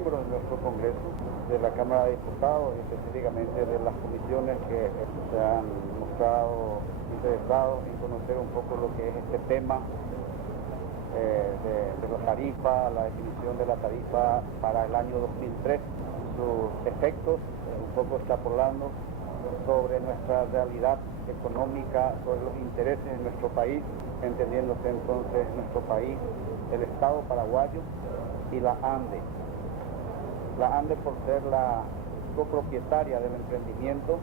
miembros de nuestro Congreso, de la Cámara de Diputados, y específicamente de las comisiones que se han mostrado interesados en conocer un poco lo que es este tema de la tarifa, la definición de la tarifa para el año 2003, sus efectos, un poco extrapolando sobre nuestra realidad económica, sobre los intereses de nuestro país, entendiéndose entonces nuestro país, el Estado paraguayo y la ANDE. La ANDE por ser la copropietaria del emprendimiento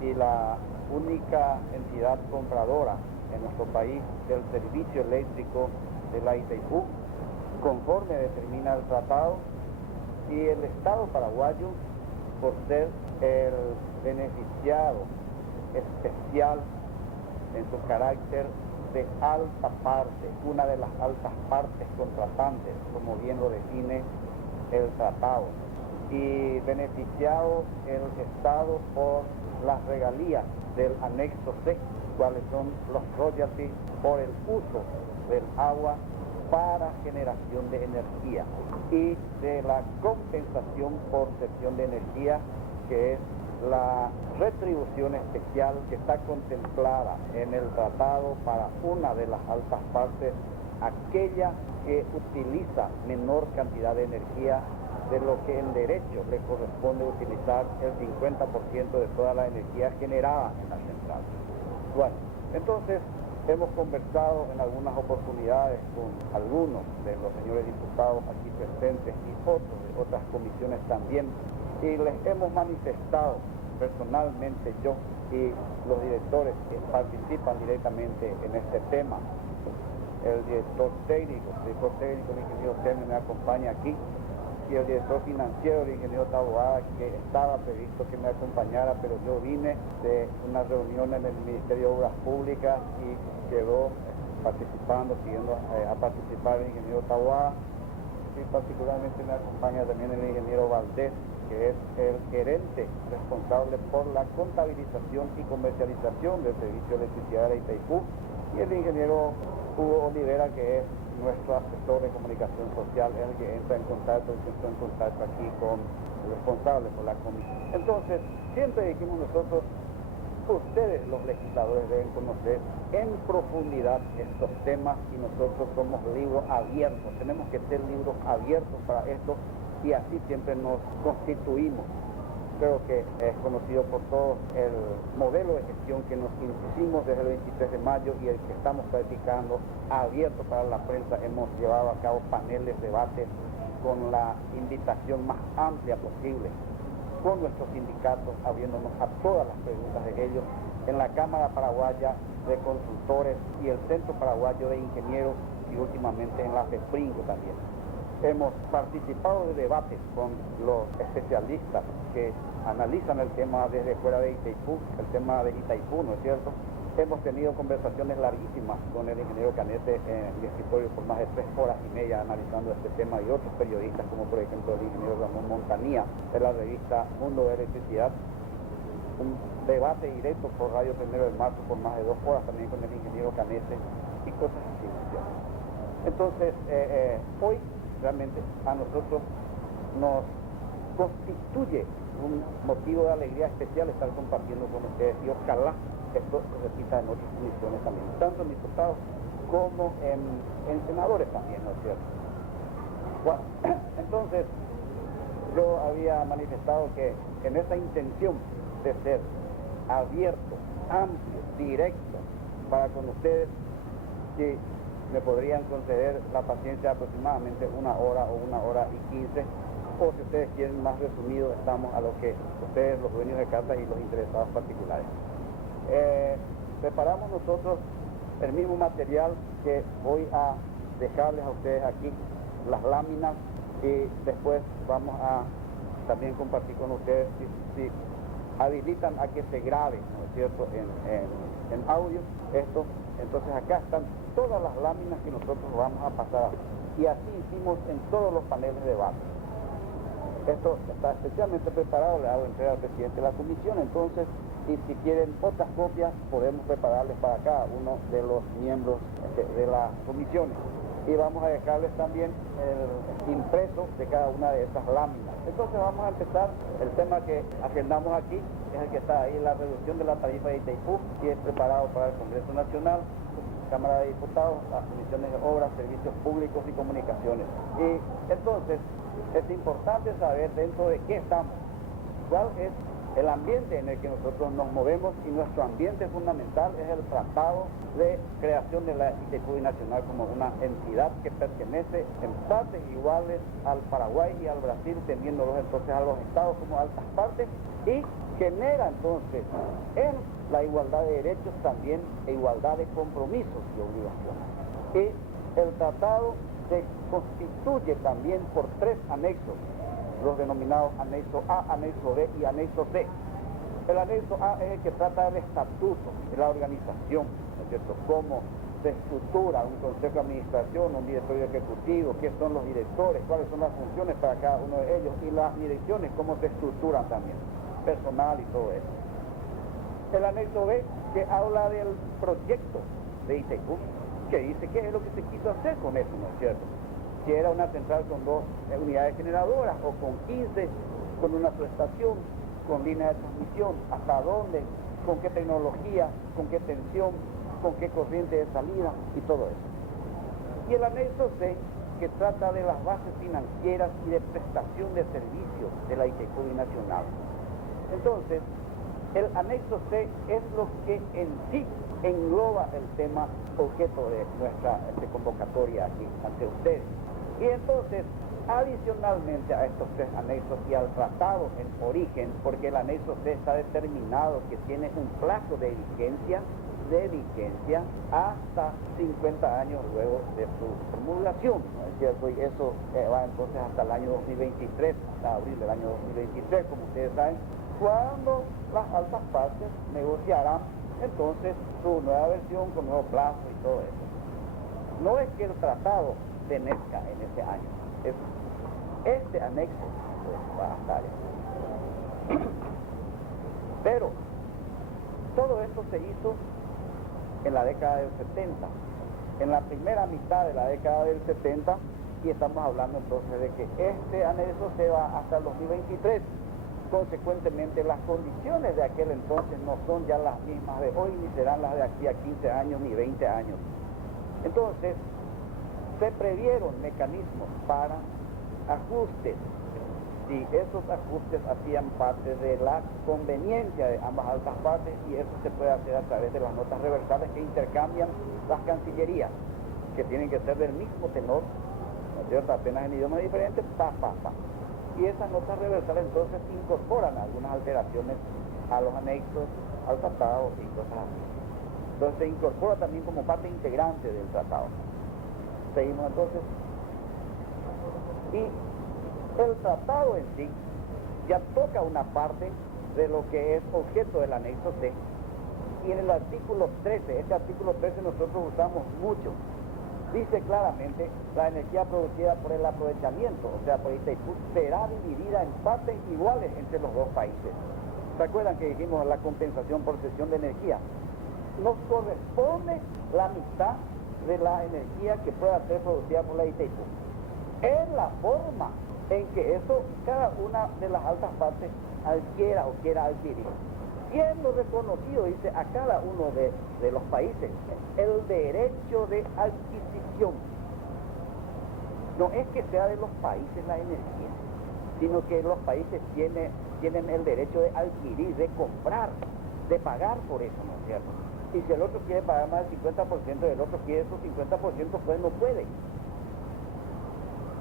y la única entidad compradora en nuestro país del servicio eléctrico de la Itaipú, conforme determina el tratado, y el Estado paraguayo por ser el beneficiado especial en su carácter de alta parte, una de las altas partes contratantes, como bien lo define el tratado, y beneficiado el Estado por las regalías del anexo C, cuáles son los royalties por el uso del agua para generación de energía, y de la compensación por cesión de energía, que es la retribución especial que está contemplada en el tratado para una de las altas partes, aquella que utiliza menor cantidad de energía de lo que en derecho le corresponde utilizar el 50% de toda la energía generada en la central. Bueno, entonces hemos conversado en algunas oportunidades con algunos de los señores diputados aquí presentes y otros de otras comisiones también, y les hemos manifestado personalmente yo y los directores que participan directamente en este tema, el director técnico, el ingeniero Tene me acompaña aquí, y el director financiero, el ingeniero Taboada, que estaba previsto que me acompañara, pero yo vine de una reunión en el Ministerio de Obras Públicas y quedó participando, siguiendo a participar el ingeniero Taboada, y particularmente me acompaña también el ingeniero Valdés, que es el gerente responsable por la contabilización y comercialización del servicio de electricidad de Itaipú, y el ingeniero Hugo Olivera, que es nuestro asesor de comunicación social, el que entra en contacto aquí con el responsable por la comisión. Entonces, siempre dijimos nosotros, ustedes los legisladores deben conocer en profundidad estos temas, y nosotros somos libros abiertos, tenemos que ser libros abiertos para esto, y así siempre nos constituimos. Creo que es conocido por todos el modelo de gestión que nos impusimos desde el 23 de mayo y el que estamos practicando abierto para la prensa. Hemos llevado a cabo paneles, debates con la invitación más amplia posible, con nuestros sindicatos, abriéndonos a todas las preguntas de ellos, en la Cámara Paraguaya de Consultores y el Centro Paraguayo de Ingenieros, y últimamente en la FEPRINCO también. Hemos participado de debates con los especialistas que analizan el tema desde fuera de Itaipú, el tema de Itaipú, ¿no es cierto? Hemos tenido conversaciones larguísimas con el ingeniero Canete en mi escritorio por más de 3 horas y media analizando este tema, y otros periodistas como por ejemplo el ingeniero Ramón Montanía de la revista Mundo de Electricidad. Un debate directo por Radio 1 de Marzo por más de 2 horas también con el ingeniero Canete y cosas así, ¿no es cierto? Entonces, hoy realmente a nosotros nos constituye un motivo de alegría especial estar compartiendo con ustedes, y ojalá esto se repita en otras comisiones también, tanto en diputados como en senadores también, ¿no es cierto? Bueno, entonces yo había manifestado que en esa intención de ser abierto, amplio, directo para con ustedes, que me podrían conceder la paciencia de aproximadamente 1 hora o 1 hora y 15, o si ustedes quieren más resumido, estamos a lo que ustedes, los dueños de casa y los interesados particulares. Preparamos nosotros el mismo material que voy a dejarles a ustedes aquí, las láminas, y después vamos a también compartir con ustedes si habilitan a que se grabe, ¿no es cierto?, en audio esto. Entonces acá están todas las láminas que nosotros vamos a pasar, y así hicimos en todos los paneles de debate. Esto está especialmente preparado, le hago entrega al presidente de la comisión, entonces, y si quieren otras copias, podemos prepararles para cada uno de los miembros de las comisiones. y vamos a dejarles también el impreso de cada una de estas láminas. Entonces vamos a empezar. El tema que agendamos aquí es el que está ahí, la reducción de la tarifa de Itaipú, que es preparado para el Congreso Nacional, Cámara de Diputados, las comisiones de Obras, Servicios Públicos y Comunicaciones. Y entonces es importante saber dentro de qué estamos, cuál es el ambiente en el que nosotros nos movemos, y nuestro ambiente fundamental es el Tratado de Creación de la Itaipú Binacional como una entidad que pertenece en partes iguales al Paraguay y al Brasil, teniéndolos entonces a los estados como altas partes, y genera entonces en la igualdad de derechos también igualdad de compromisos y obligaciones. Y el tratado se constituye también por 3 anexos, los denominados anexo A, anexo B y anexo C. El anexo A es el que trata del estatuto de la organización, ¿no es cierto? Cómo se estructura un consejo de administración, un directorio ejecutivo, qué son los directores, cuáles son las funciones para cada uno de ellos, y las direcciones, cómo se estructuran también, personal y todo eso. El anexo B, que habla del proyecto de Itaipú, que dice qué es lo que se quiso hacer con eso, ¿no es cierto? Si era una central con 2 unidades generadoras o con 15, con una subestación, con líneas de transmisión, hasta dónde, con qué tecnología, con qué tensión, con qué corriente de salida y todo eso. Y el anexo C, que trata de las bases financieras y de prestación de servicios de la Itaipú Binacional. Entonces, el anexo C es lo que en sí engloba el tema objeto de nuestra convocatoria aquí ante ustedes. Y entonces, adicionalmente a estos 3 anexos y al tratado en origen, porque el anexo C está determinado que tiene un plazo de vigencia hasta 50 años luego de su promulgación, ¿no es cierto? Y eso va entonces hasta el año 2023, hasta abril del año 2023, como ustedes saben, cuando las altas partes negociarán entonces su nueva versión con nuevo plazo y todo eso. No es que el tratado penezca en ese año, es este anexo pues, va a estar ahí. Pero todo esto se hizo en la década del 70, en la primera mitad de la década del 70, y estamos hablando entonces de que este anexo se va hasta el 2023. Consecuentemente, las condiciones de aquel entonces no son ya las mismas de hoy, ni serán las de aquí a 15 años ni 20 años. Entonces, se previeron mecanismos para ajustes, y esos ajustes hacían parte de la conveniencia de ambas altas partes, y eso se puede hacer a través de las notas reversales que intercambian las cancillerías, que tienen que ser del mismo tenor, ¿no es cierto? Apenas en idiomas diferentes, y esas notas reversales entonces incorporan algunas alteraciones a los anexos, al tratado y cosas así. Entonces se incorpora también como parte integrante del tratado. Seguimos entonces. Y el tratado en sí ya toca una parte de lo que es objeto del anexo C. Y en el artículo 13, este artículo 13 nosotros usamos mucho. Dice claramente, la energía producida por el aprovechamiento, o sea, por Itaipú, será dividida en partes iguales entre los 2 países. ¿Se acuerdan que dijimos la compensación por cesión de energía? Nos corresponde la mitad de la energía que pueda ser producida por la Itaipú. En la forma en que eso, cada una de las altas partes adquiera o quiera adquirir, siendo reconocido, dice, a cada uno de los países el derecho de adquisición. No es que sea de los países la energía, sino que los países tienen el derecho de adquirir, de comprar, de pagar por eso, ¿no es cierto? Y si el otro quiere pagar más del 50% y el otro quiere su 50%, pues no puede.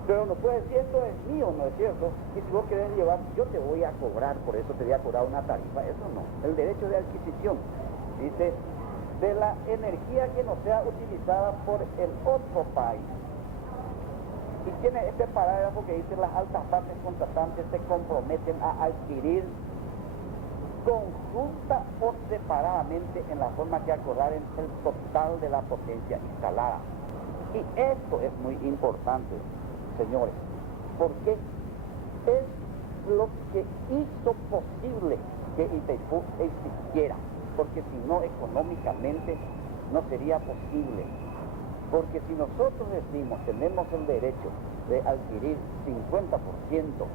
Pero no puede decir, esto es mío, ¿no es cierto? Y si vos querés llevar, yo te voy a cobrar, por eso te voy a cobrar una tarifa. Eso no. El derecho de adquisición, dice, de la energía que no sea utilizada por el otro país. Y tiene este parágrafo que dice, las altas partes contratantes se comprometen a adquirir conjunta o separadamente en la forma que acordaren el total de la potencia instalada. Y esto es muy importante, señores, porque es lo que hizo posible que Itaipú existiera, porque si no, económicamente no sería posible. Porque si nosotros decimos tenemos el derecho de adquirir 50%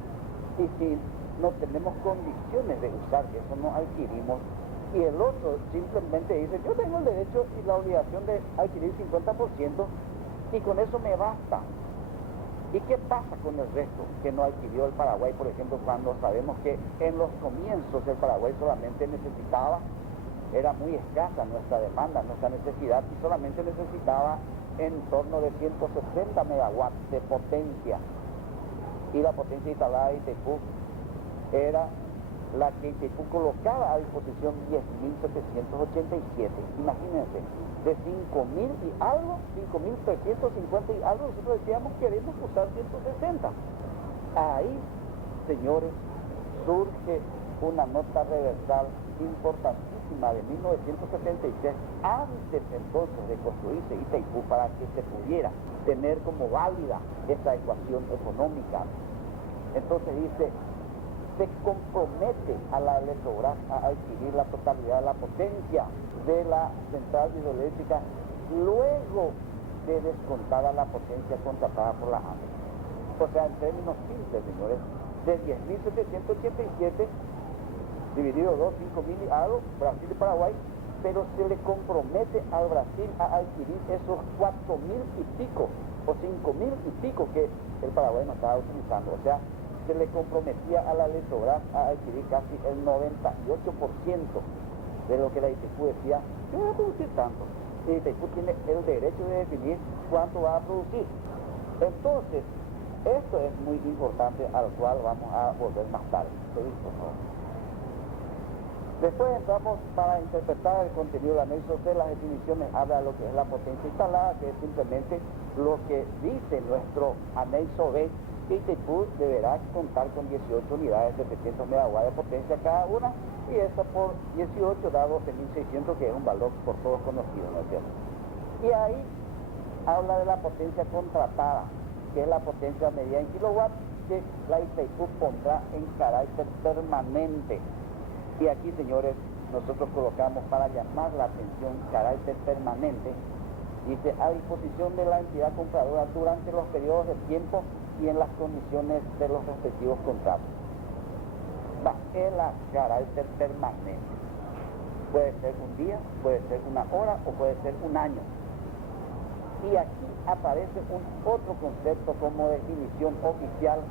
y si no tenemos condiciones de usar eso, no adquirimos, y el otro simplemente dice yo tengo el derecho y la obligación de adquirir 50% y con eso me basta. ¿Y qué pasa con el resto que no adquirió el Paraguay, por ejemplo, cuando sabemos que en los comienzos el Paraguay solamente necesitaba, era muy escasa nuestra demanda, nuestra necesidad, y solamente necesitaba en torno de 160 megawatts de potencia, y la potencia instalada de Itaipú era la que Itaipú colocaba a disposición 10.787, imagínense, de 5.000 y algo, 5.350 y algo, nosotros decíamos queremos usar 160. Ahí, señores, surge una nota reversal importantísima de 1976, antes entonces de construirse Itaipú, para que se pudiera tener como válida esa ecuación económica. Entonces dice, se compromete a la Electrobras a adquirir la totalidad de la potencia de la central hidroeléctrica luego de descontada la potencia contratada por la ANDE. O sea, en términos simples, señores, de 10.787 dividido 2, 5.000 y algo, Brasil y Paraguay, pero se le compromete al Brasil a adquirir esos 4.000 y pico o 5.000 y pico que el Paraguay no estaba utilizando. O sea, se le comprometía a la Electrobras a adquirir casi el 98% de lo que la Itaipú decía, yo voy a producir tanto. Y Itaipú tiene el derecho de definir cuánto va a producir. Entonces, esto es muy importante, al cual vamos a volver más tarde. Seguid, por favor. Después entramos para interpretar el contenido del anexo C, las definiciones, habla de lo que es la potencia instalada, que es simplemente lo que dice nuestro anexo B, que Itaipú deberá contar con 18 unidades de 700 megawatts de potencia cada una, y esta por 18 da 12.600, que es un valor por todos conocido, ¿no es cierto? Y ahí habla de la potencia contratada, que es la potencia medida en kilowatts, que la Itaipú pondrá en carácter permanente. Y aquí, señores, nosotros colocamos para llamar la atención carácter permanente, dice, a disposición de la entidad compradora durante los periodos de tiempo y en las condiciones de los respectivos contratos. Va, es la carácter permanente. Puede ser un día, puede ser una hora o puede ser un año. Y aquí aparece un otro concepto como definición oficial,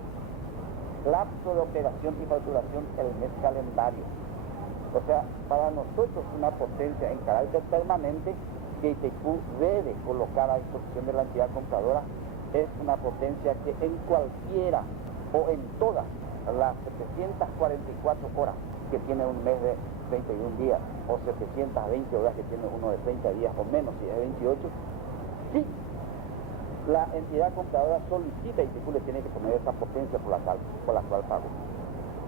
lapso de operación y facturación el mes calendario. O sea, para nosotros una potencia en carácter permanente que Itaipú debe colocar a disposición de la entidad compradora es una potencia que en cualquiera o en todas las 744 horas que tiene un mes de 31 días o 720 horas que tiene uno de 30 días o menos, si es 28, si la entidad compradora solicita, Itaipú le tiene que poner esa potencia por la cual pagó.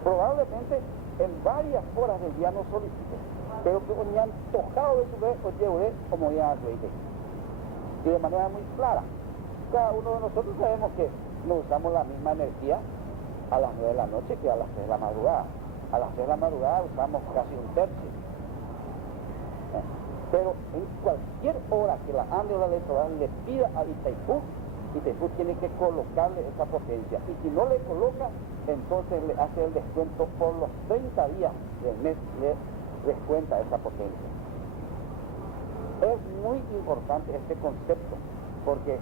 Probablemente en varias horas del día no solicite, pero que me han tocado de su vez o lleve como ya acredité. Y de manera muy clara, cada uno de nosotros sabemos que no usamos la misma energía a las 9 de la noche que a las 3 de la madrugada. A las 3 de la madrugada usamos casi un tercio. Pero en cualquier hora que la ANDE o la Electrobras le pida a Itaipú, Itaipú tiene que colocarle esa potencia. Y si no le coloca, entonces le hace el descuento por los 30 días del mes, le descuenta esa potencia. Es muy importante este concepto porque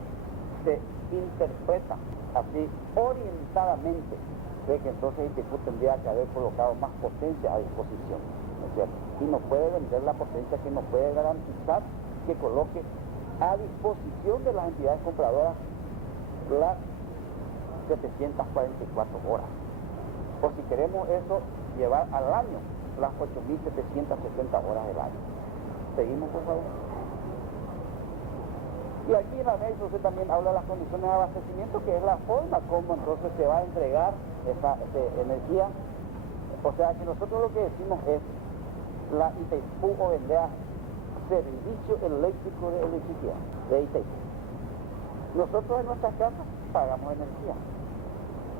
se interpreta así orientadamente de que entonces Itaipú tendría que haber colocado más potencia a disposición, ¿no es cierto? Y no puede vender la potencia que no puede garantizar que coloque a disposición de las entidades compradoras las 744 horas. O si queremos eso, llevar al año las 8.760 horas del año. Seguimos, por favor. Y aquí en la ley usted también habla de las condiciones de abastecimiento, que es la forma como entonces se va a entregar esa energía. O sea que nosotros lo que decimos es la Itaipú o vendea servicio eléctrico de electricidad de Itaipú. Nosotros en nuestras casas pagamos energía,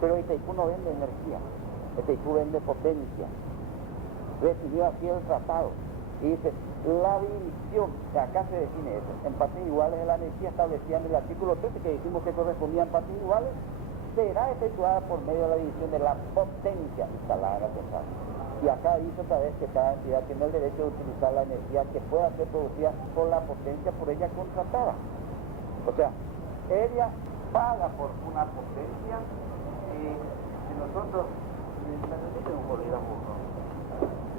pero Itaipú no vende energía, Itaipú vende potencia, definido así el tratado. Y dice, la división, acá se define eso, en partes iguales de la energía establecida en el artículo 13, que dijimos que correspondía en partes iguales, será efectuada por medio de la división de la potencia instalada en la central. Y acá dice otra vez que cada entidad tiene el derecho de utilizar la energía que pueda ser producida por la potencia por ella contratada. O sea, ella paga por una potencia y si nosotros necesitamos un bolígrafo,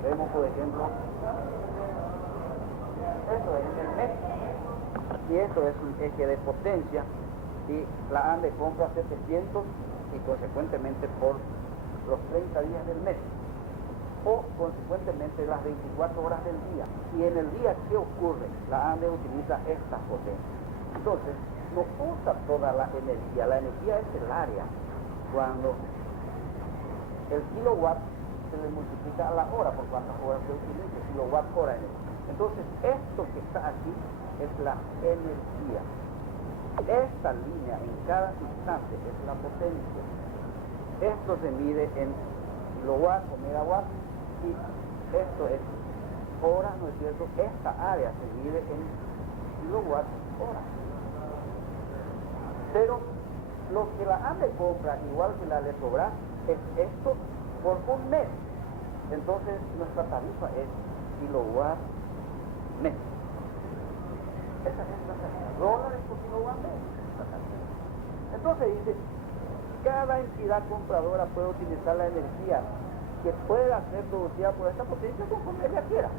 vemos por ejemplo, esto es el mes y esto es un eje de potencia y la ANDE compra 700 y consecuentemente por los 30 días del mes o consecuentemente las 24 horas del día. Y en el día, ¿qué ocurre? La ANDE utiliza estas potencias. Entonces, no usa toda la energía es el área. Cuando el kilowatt se le multiplica a la hora, por cuántas horas se utiliza, kilowatt hora energía. Entonces, esto que está aquí es la energía. Esta línea en cada instante es la potencia. Esto se mide en kilowatt o megawatt y esto es hora, ¿no es cierto? Esta área se mide en kilowatt hora. Pero lo que la ANDE compra, igual que la Electrobras, es esto por un mes. Entonces nuestra tarifa es kilowatt mes. Esa es la tarifa, dólares por kilowatt mes. Entonces dice, cada entidad compradora puede utilizar la energía que pueda ser producida por esta potencia conforme ella quiera.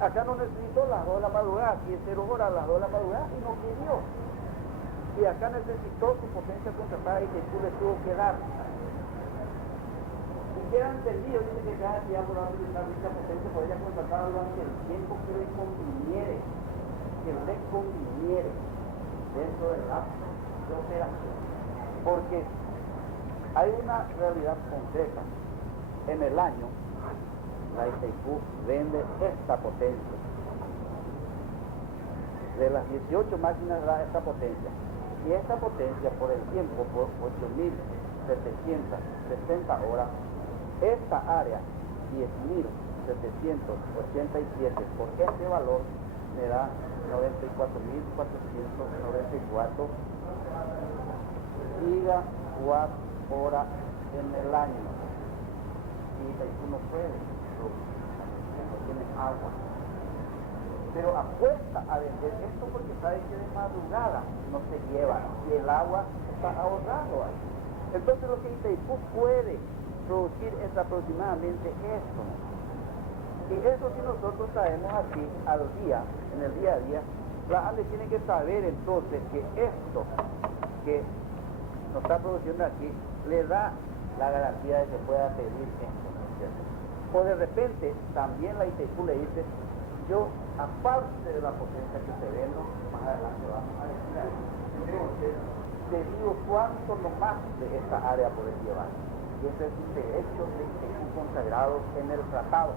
Acá no necesitó las 2 de la madrugada, aquí es 0 horas, las 2 de la madrugada y no pidió. Y acá necesitó su potencia contratada y que tú le tuvo que dar. Y queda entendido, dice que cada entidad podrá utilizar dicha potencia por ella contratada durante el tiempo que le conviniere, dentro del lapso de operación. Porque hay una realidad concreta. En el año, la Itaipú vende esta potencia. De las 18 máquinas da esta potencia. Y esta potencia por el tiempo, por 8.760 horas, esta área, 10.787 por este valor, me da 94.494 gigawatt hora en el año. Y Itaipú no puede, no tiene agua. Pero apuesta a vender esto porque sabe que de madrugada no se lleva y el agua está ahorrado ahí. Entonces lo que Itaipú puede producir es aproximadamente esto. Y eso si nosotros traemos aquí al día, en el día a día, la ANDE tiene que saber entonces que esto que nos está produciendo aquí le da la garantía de que pueda pedir esto, ¿no es cierto? O de repente también la Itaipú le dice, yo aparte de la potencia que te vendo, más adelante vamos a decir, entonces te digo cuánto nomás de esta área puedes llevar. Y ese es un derecho de Itaipú consagrado en el tratado.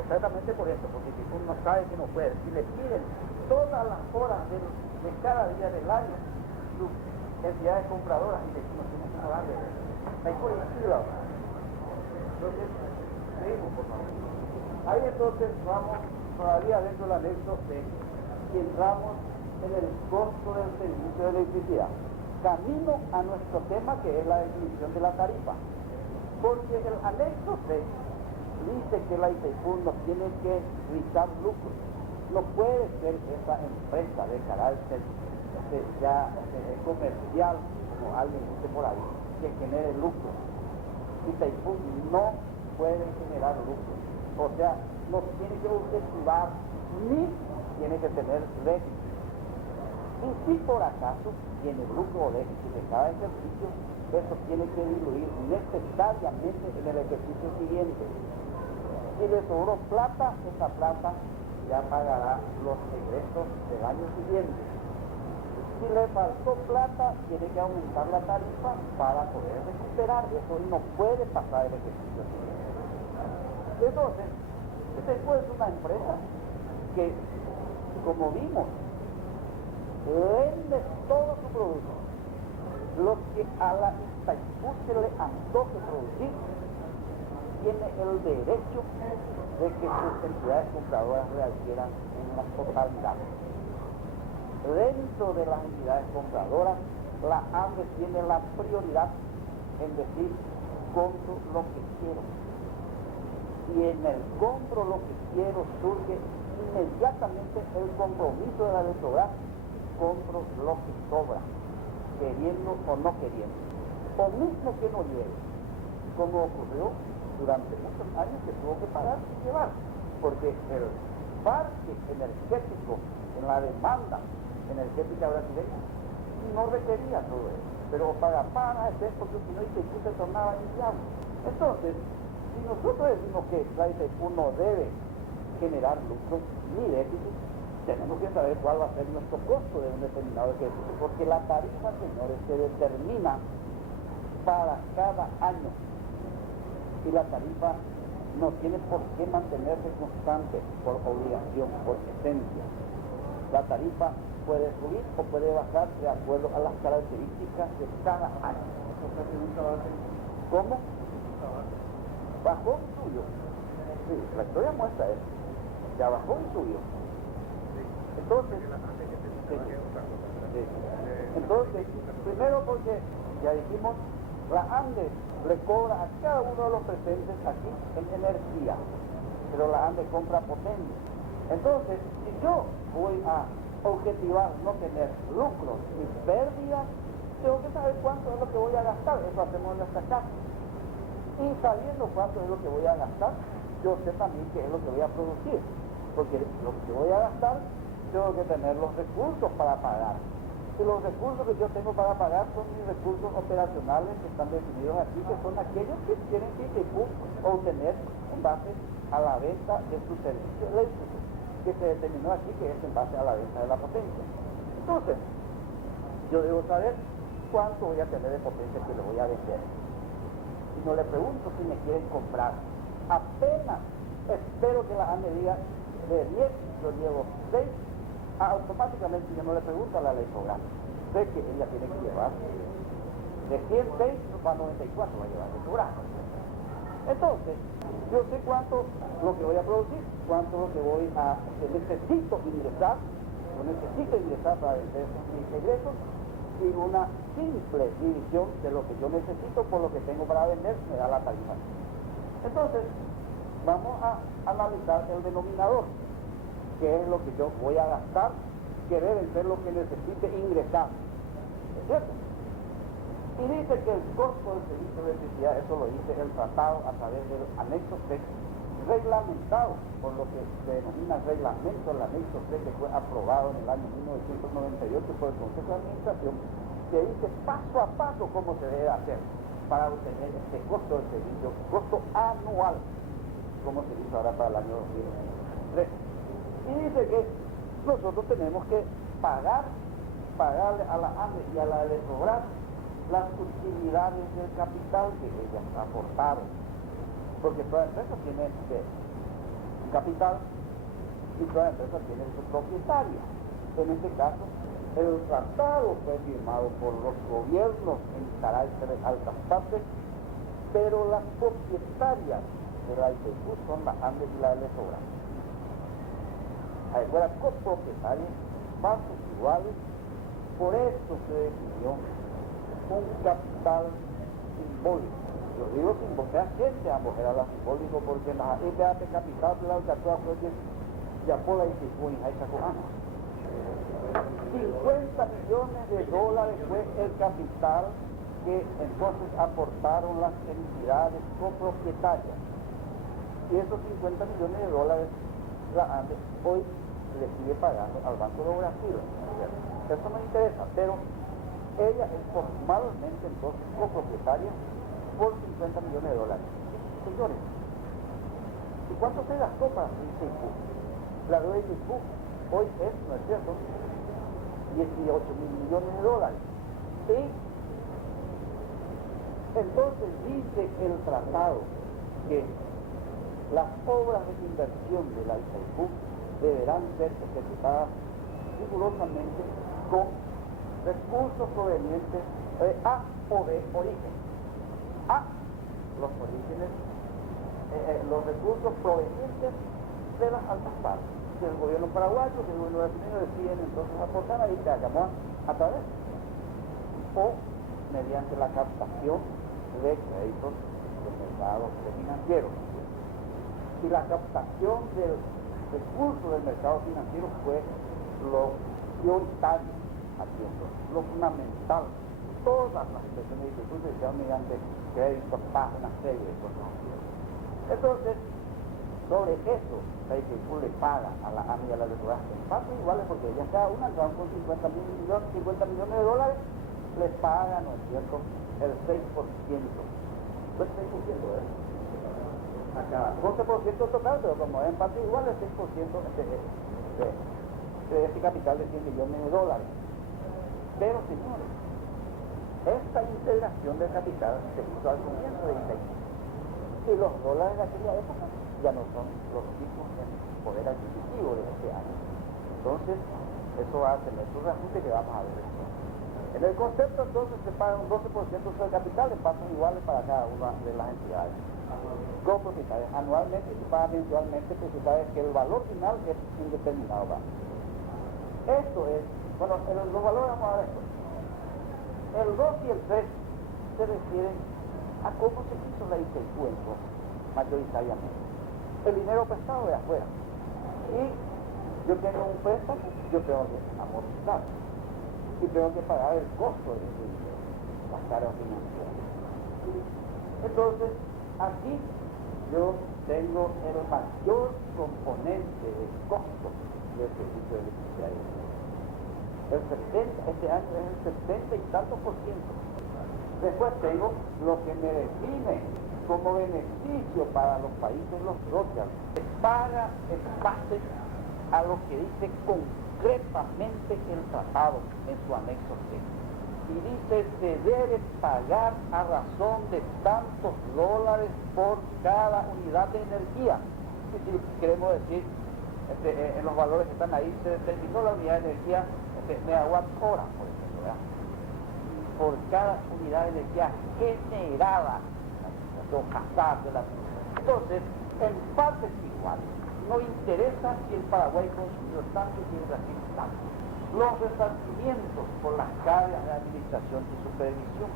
Exactamente por eso, porque Itaipú no sabe que no puede. Si le piden todas las horas de cada día del año, sus entidades compradoras, Itaipú no tiene que darle. Itaipú es la hora. Entonces, seguimos por favor. Ahí entonces vamos todavía dentro del anexo C y entramos en el costo del servicio de electricidad. Camino a nuestro tema que es la definición de la tarifa. Porque el anexo C dice que la Itaipú no tiene que rizar lucros. No puede ser esa empresa de carácter comercial, como alguien dice por ahí, que genere lucro. Itaipú no puede generar lucro. O sea, no tiene que objetivar ni tiene que tener déficit. Y si por acaso tiene lucro o déficit de cada ejercicio, eso tiene que diluir necesariamente en el ejercicio siguiente. Si le sobró plata, esa plata ya pagará los egresos del año siguiente. Si le faltó plata, tiene que aumentar la tarifa para poder recuperar eso y no puede pasar el ejercicio siguiente. Entonces, Itaipú es una empresa que, como vimos, vende todo su producto. Lo que a la Itaipú se le antoje producir, tiene el derecho de que sus entidades compradoras readquieran en la totalidad. Dentro de las entidades compradoras, la ANDE tiene la prioridad en decir, compro lo que quiero. Y en el compro lo que quiero surge inmediatamente el compromiso de la Electrobras, compro lo que sobra, queriendo o no queriendo. O mismo que no llegue, como ocurrió durante muchos años que tuvo que pagar y llevar, porque el parque energético en la demanda energética brasileña no requería todo eso, pero para porque si no Itaipú se tornaba inviable. Entonces, si nosotros decimos que la Itaipú no debe generar lucro ni déficit, tenemos que saber cuál va a ser nuestro costo de un determinado ejercicio, porque la tarifa, señores, se determina para cada año y la tarifa no tiene por qué mantenerse constante por obligación, por esencia. La tarifa puede subir o puede bajar de acuerdo a las características de cada año. ¿Cómo? Bajó y subió. Sí, la historia muestra eso. Ya bajó y subió. Entonces, entonces, primero porque ya dijimos, la ANDE le cobra a cada uno de los presentes aquí en energía, pero la ANDE compra potencia. Entonces, si yo voy a objetivar no tener lucros ni pérdidas, tengo que saber cuánto es lo que voy a gastar. Eso hacemos en nuestra casa. Y sabiendo cuánto es lo que voy a gastar, yo sé también qué es lo que voy a producir, porque lo que voy a gastar tengo que tener los recursos para pagar. Y los recursos que yo tengo para pagar son mis recursos operacionales que están definidos aquí, que son aquellos que tienen que obtener en base a la venta de su servicio eléctrico, que se determinó aquí que es en base a la venta de la potencia. Entonces, yo debo saber cuánto voy a tener de potencia que le voy a vender. Y no le pregunto si me quieren comprar. Apenas espero que la ANDE diga de 10, yo llevo 6, automáticamente yo no le pregunto a la Electrobras. Sé que ella tiene que llevar de 106 a 94 va a llevar Electrobras. Entonces, yo sé cuánto lo que voy a producir, cuánto lo que voy a necesito ingresar, yo necesito ingresar para vender mis ingresos, y una simple división de lo que yo necesito por lo que tengo para vender me da la tarifa. Entonces, vamos a analizar el denominador, que es lo que yo voy a gastar, que debe ser lo que necesite ingresar. ¿Es cierto? Y dice que el costo del servicio de electricidad, eso lo dice el tratado a través del anexo C, reglamentado por lo que se denomina reglamento, el anexo C, que fue aprobado en el año 1998 por el Consejo de Administración, que dice paso a paso cómo se debe hacer para obtener este costo del servicio, costo anual, como se hizo ahora para el año 2003. Y dice que nosotros tenemos que pagarle a la ANDE y a la Electrobras las utilidades del capital que ellas aportaron, porque toda empresa tiene un capital y toda empresa tiene su propietaria. En este caso, el tratado fue firmado por los gobiernos en carácter de altas partes, pero las propietarias de la Itaipú son la ANDE y la Electrobras. Ahí fuera copropietarias, partes iguales, por eso se definió un capital simbólico. Yo digo simbólico, gente ambos era la simbólico, porque en la idea de capital de la alcaldía fue que ya por la Itaipú y Jaica Cojana. 50 millones de dólares fue el capital que entonces aportaron las entidades copropietarias. Y esos 50 millones de dólares la ANDE hoy le sigue pagando al Banco de Brasil. Eso me interesa, pero ella es formalmente entonces copropietaria por 50 millones de dólares. Señores, ¿y cuánto se gastó para Itaipú? La deuda de Itaipú hoy es, ¿no es cierto?, 18.000 millones de dólares. Y entonces dice el tratado que las obras de inversión de la Itaipú deberán ser ejecutadas rigurosamente con recursos provenientes de A o B origen. A, los orígenes los recursos provenientes de las altas partes. Si el gobierno paraguayo, si el gobierno brasileño deciden entonces aportar ahí que hagamos a través o mediante la captación de créditos del mercado financiero. Y la captación del recurso del mercado financiero fue lo prioritario aquí, lo fundamental. Todas las inversiones de recursos se hicieron mediante créditos, pagos, una serie de cosas. Entonces, sobre eso, la IPQ le paga a la AMI y a la Electrogas en partes iguales, porque ellas cada una van con 50 millones de dólares, les paga, ¿no es cierto?, el 6%. Pues 6%, ¿eh? A cada 12% total, pero como es en partes iguales, 6% de este capital de 100 millones de dólares. Pero, señores, esta integración del capital se hizo al comienzo de IPQ. Y los dólares de aquella época ya no son los mismos en poder adquisitivo de este año. Entonces, eso va a tener sus ajustes que vamos a ver después. En el concepto, entonces, se paga un 12% sobre el capital en partes iguales para cada una de las entidades copropietarias. Anualmente se paga mensualmente, pues se sabe que el valor final es indeterminado. Esto es, bueno, los valores vamos a ver después. El 2 y el 3 se refieren a cómo se hizo la IPQ entonces, mayoritariamente. El dinero prestado de afuera. Y yo tengo un préstamo, yo tengo que amortizar. Y tengo que pagar el costo de ese dinero, las cargas financieras. Entonces, aquí yo tengo el mayor componente de costo del servicio de electricidad. Este año es el 70 y tantos %. Después tengo lo que me define como beneficio para los países los socios. Se paga en base a lo que dice concretamente el tratado en su anexo C. Y dice, se debe pagar a razón de tantos dólares por cada unidad de energía. Y si queremos decir, en los valores que están ahí, se determinó la unidad de energía megawatt hora, por ejemplo, ¿verdad?, por cada unidad de energía generada o captada de la tierra. Entonces, en partes iguales, no interesa si el Paraguay consumió tanto y el Brasil tanto. Los resarcimientos por las cargas de administración y supervisión.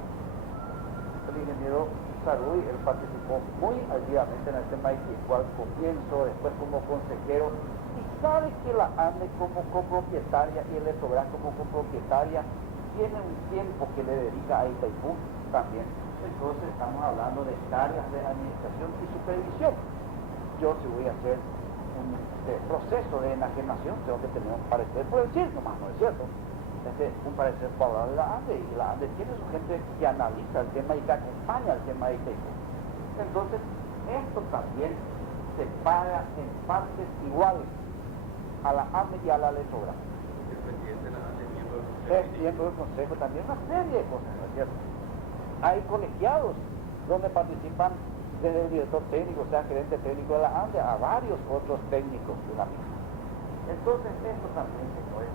El ingeniero Sarui, él participó muy activamente en el tema y al comienzo, después como consejero, y sabe que la ANDE como copropietaria y el Electrogas como copropietaria tiene un tiempo que le dedica a Itaipú también. Entonces estamos hablando de cargas de administración y supervisión. Yo si voy a hacer un proceso de enajenación, tengo que tener un parecer por el CIR, nomás, ¿no es cierto? Un parecer favorable de la ANDE, y la ANDE tiene su gente que analiza el tema y que acompaña el tema de Itaipú. Entonces, esto también se paga en partes iguales a la ANDE y a la Electrogas. El presidente de la ANDE es miembro del Consejo. Es miembro del Consejo también, una serie de cosas, ¿no es cierto? Hay colegiados donde participan desde el director técnico, o sea, gerente técnico de la ANDE, a varios otros técnicos de la misma. Entonces, esto también, señores,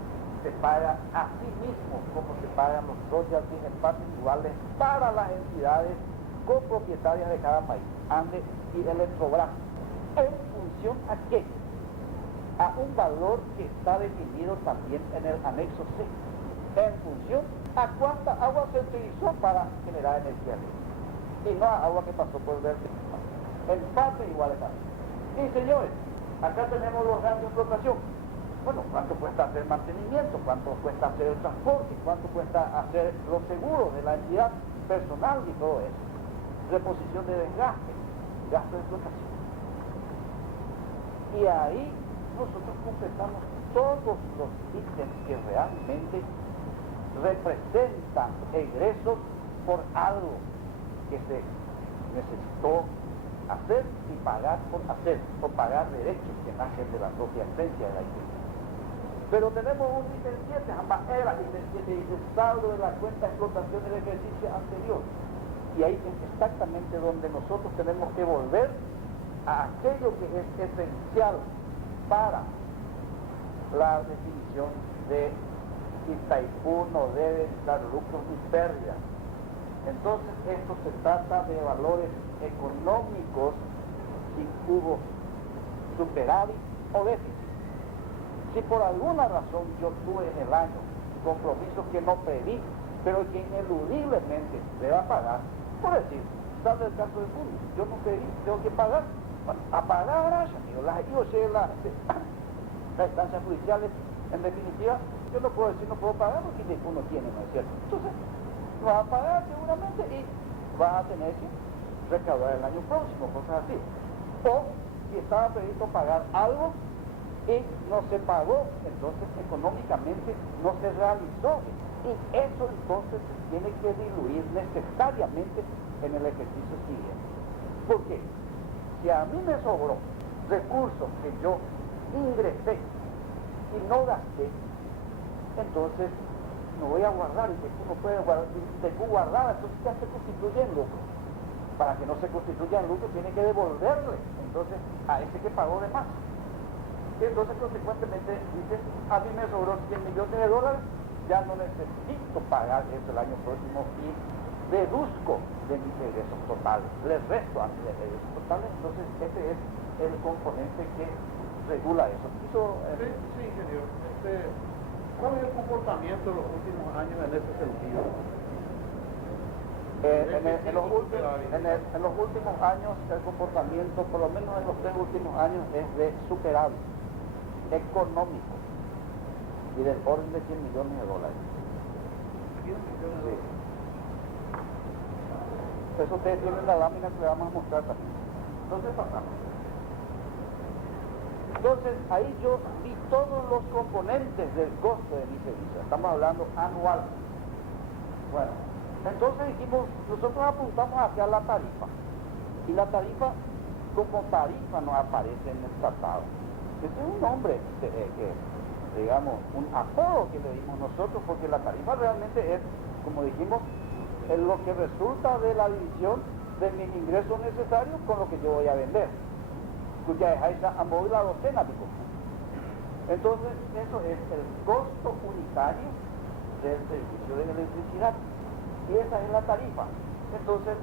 se paga a sí mismo, como se pagan los royalties en partes iguales para las entidades copropietarias de cada país, ANDE y Electrogas. ¿En función a qué? A un valor que está definido también en el anexo C. En función a cuánta agua se utilizó para generar energía eléctrica, y no a agua que pasó por el verde. En partes iguales también. Y señores, acá tenemos los gastos de explotación. Bueno, ¿cuánto cuesta hacer mantenimiento? ¿Cuánto cuesta hacer el transporte? ¿Cuánto cuesta hacer los seguros de la entidad personal y todo eso? Reposición de desgaste, gasto de explotación. Y ahí nosotros completamos todos los ítems que realmente representan egresos por algo que se necesitó hacer y pagar por hacer, o pagar derechos que nacen de la propia esencia de la iglesia. Pero tenemos un ítem 7, jamás era ítem 7, dice saldo de la cuenta de explotación del ejercicio anterior. Y ahí es exactamente donde nosotros tenemos que volver a aquello que es esencial para la definición de Itaipú no debe dar lucros ni pérdidas. Entonces esto se trata de valores económicos si hubo superávit o déficit. Si por alguna razón yo tuve en el año compromisos que no preví, pero que ineludiblemente deba pagar, por decir, sale el caso del mundo, yo no pedí, tengo que pagar, a pagar las instancias judiciales, en definitiva, yo no puedo decir no puedo pagar porque uno tiene, ¿no es cierto? Entonces, vas a pagar seguramente y vas a tener que recaudar el año próximo, cosas así. O si estaba previsto pagar algo y no se pagó, entonces económicamente no se realizó. Y eso entonces se tiene que diluir necesariamente en el ejercicio siguiente. ¿Por qué? Si a mí me sobró recursos que yo ingresé y no gasté, entonces no voy a guardar, y uno puede guardar, tengo guardada, entonces ya se constituye en lucro. Para que no se constituya en lucro tiene que devolverle, entonces, a ese que pagó de más. Y entonces consecuentemente dice, a mí me sobró 100 millones de dólares, ya no necesito pagar eso el año próximo y deduzco de mis egresos totales, les resto a mis egresos totales, entonces ese es el componente que regula eso. Sí, ingeniero. ¿Cuál es el comportamiento de los últimos años en ese sentido? En los últimos años el comportamiento, por lo menos en los 3 últimos años, es de superávit económico y del orden de 100 millones de dólares. 100 millones de dólares. Eso ustedes tienen la lámina que le vamos a mostrar también. Entonces pasamos. Entonces ahí yo vi todos los componentes del costo de mi servicio. Estamos hablando anual. Bueno, entonces dijimos, nosotros apuntamos hacia la tarifa. Y la tarifa, como tarifa, no aparece en el tratado. Ese es un nombre, digamos, un apodo que le dimos nosotros, porque la tarifa realmente es, como dijimos, es lo que resulta de la división de mis ingresos necesarios con lo que yo voy a vender. Cuya es a modo de la docena, digo. Entonces, eso es el costo unitario del servicio de electricidad. Y esa es la tarifa. Entonces,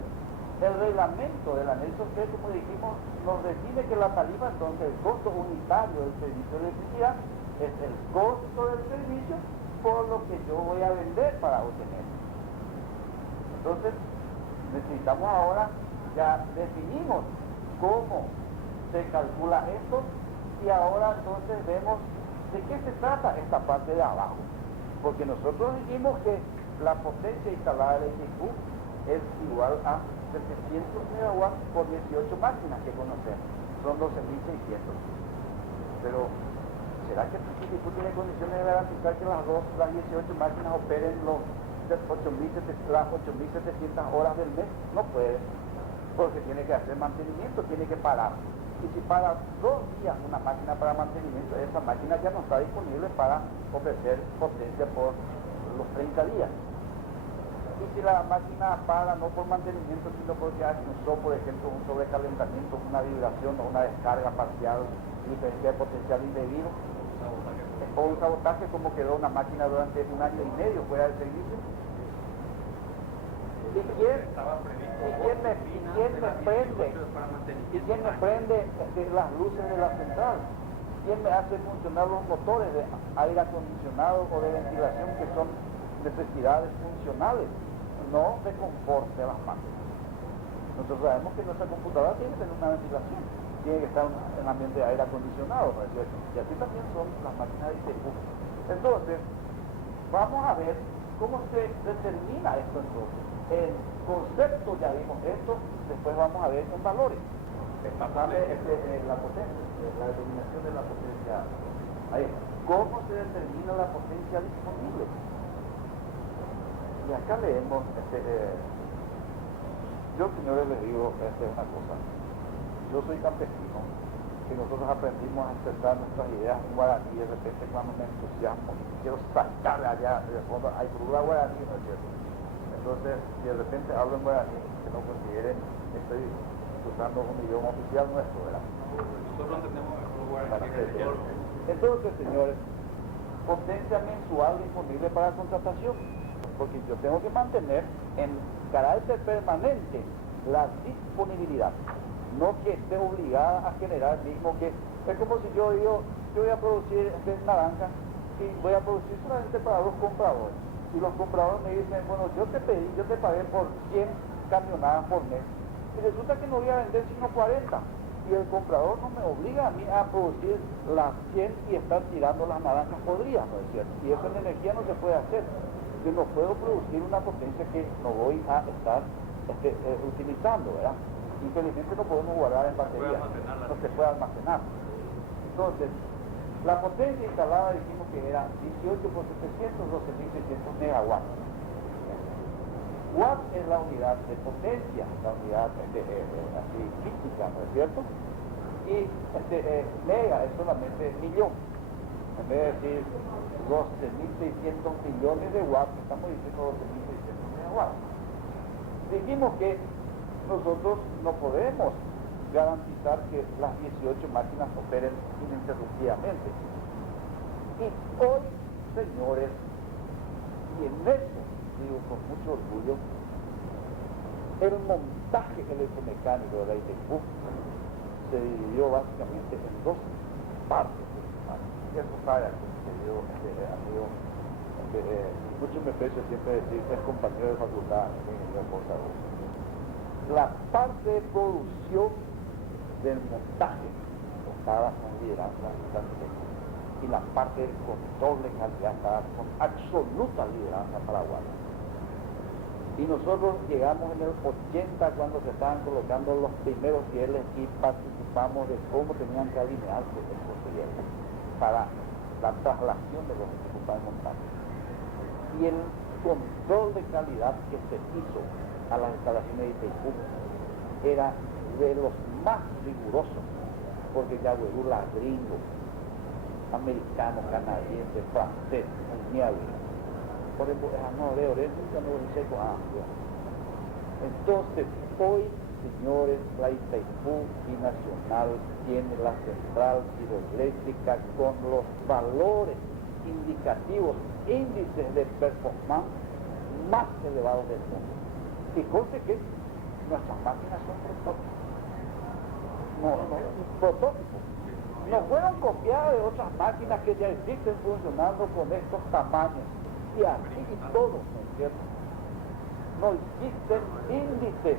el reglamento del anexo C, como dijimos, nos define que la tarifa, entonces, el costo unitario del servicio de electricidad es el costo del servicio por lo que yo voy a vender para obtener. Entonces, necesitamos ahora, ya definimos cómo se calcula esto y ahora entonces vemos de qué se trata esta parte de abajo. Porque nosotros dijimos que la potencia instalada del IQ es igual a 700 megawatts por 18 máquinas que conocemos. Son 12.600. Pero, ¿será que el IQ tiene condiciones de garantizar que las 18 máquinas operen las 8.700 horas del mes? No puede, porque tiene que hacer mantenimiento, tiene que parar. Y si para 2 días una máquina para mantenimiento, esa máquina ya no está disponible para ofrecer potencia por los 30 días. Y si la máquina para no por mantenimiento, sino porque usó, por ejemplo, un sobrecalentamiento, una vibración o una descarga parcial, diferencia de potencial indebido, o un sabotaje, como quedó una máquina durante 1 año y medio fuera del servicio. ¿Y quién me prende de las luces de la central? ¿Quién me hace funcionar los motores de aire acondicionado o de ventilación, que son necesidades funcionales, no de confort de las máquinas? Nosotros sabemos que nuestra computadora tiene que tener una ventilación, tiene que estar en ambiente de aire acondicionado, ¿no es cierto? Y así también son las máquinas de ITQ. Entonces, vamos a ver cómo se determina esto entonces. En concepto ya vimos esto, después vamos a ver en valores. La potencia, la determinación de la potencia. Ahí, ¿cómo se determina la potencia disponible? Y acá leemos, yo, señores, les digo una cosa. Yo soy campesino, que nosotros aprendimos a expresar nuestras ideas en guaraní, y de repente cuando me entusiasmo, quiero sacar allá de fondo, hay pura guaraní, ¿no es cierto? Entonces, si de repente hablo en guaraní, que no consideren que estoy usando un idioma oficial nuestro, ¿verdad? Nosotros entendemos mejor guaraní que castellano. Entonces, señores, potencia mensual disponible para contratación, porque yo tengo que mantener en carácter permanente la disponibilidad, no que esté obligada a generar mismo, que es como si yo digo, yo voy a producir naranja y voy a producir solamente para los compradores. Y los compradores me dicen, bueno, yo te pagué por 100 camionadas por mes. Y resulta que no voy a vender sino 40. Y el comprador no me obliga a mí a producir las 100 y estar tirando las naranjas podridas, ¿no es cierto? Y eso en energía no se puede hacer. Yo no puedo producir una potencia que no voy a estar utilizando, ¿verdad? Inteligente no podemos guardar en batería, no se puede almacenar. Entonces, la potencia instalada dijimos que era 18 por 700, 12.600 megawatts. Watt es la unidad de potencia, la unidad así física, ¿no es cierto? Y mega es solamente millón. En vez de decir 12.600 millones de watts, estamos diciendo 12.600 megawatts. Dijimos que nosotros no podemos garantizar que las 18 máquinas operen ininterrumpidamente. Y hoy, señores, y en eso digo con mucho orgullo, el montaje electromecánico de la ITQ se dividió básicamente en dos partes principales. Y eso sabe aquí, querido amigo, mucho me aprecio siempre decir que es compañero de facultad en la cosa. La parte de producción del montaje estaba con lideranza y la parte del control de calidad estaba con absoluta lideranza paraguaya. Y nosotros llegamos en el 80 cuando se estaban colocando los primeros rieles y participamos de cómo tenían que alinearse estos rieles para la traslación de los equipos para el montaje. Y el control de calidad que se hizo a las instalaciones de ITQ era de los más rigurosos, porque ya hubo gringo, americano, canadiense, francés, mundial. Por ejemplo, no de nunca no dice con agua. Entonces, hoy, señores, la ITQ binacional tiene la central hidroeléctrica con los valores indicativos, índices de performance más elevados del mundo. Y conste que nuestras máquinas son prototipos. Prototipos. No fueron copiadas de otras máquinas que ya existen funcionando con estos tamaños. Y así y todo, ¿no es cierto? No existen índices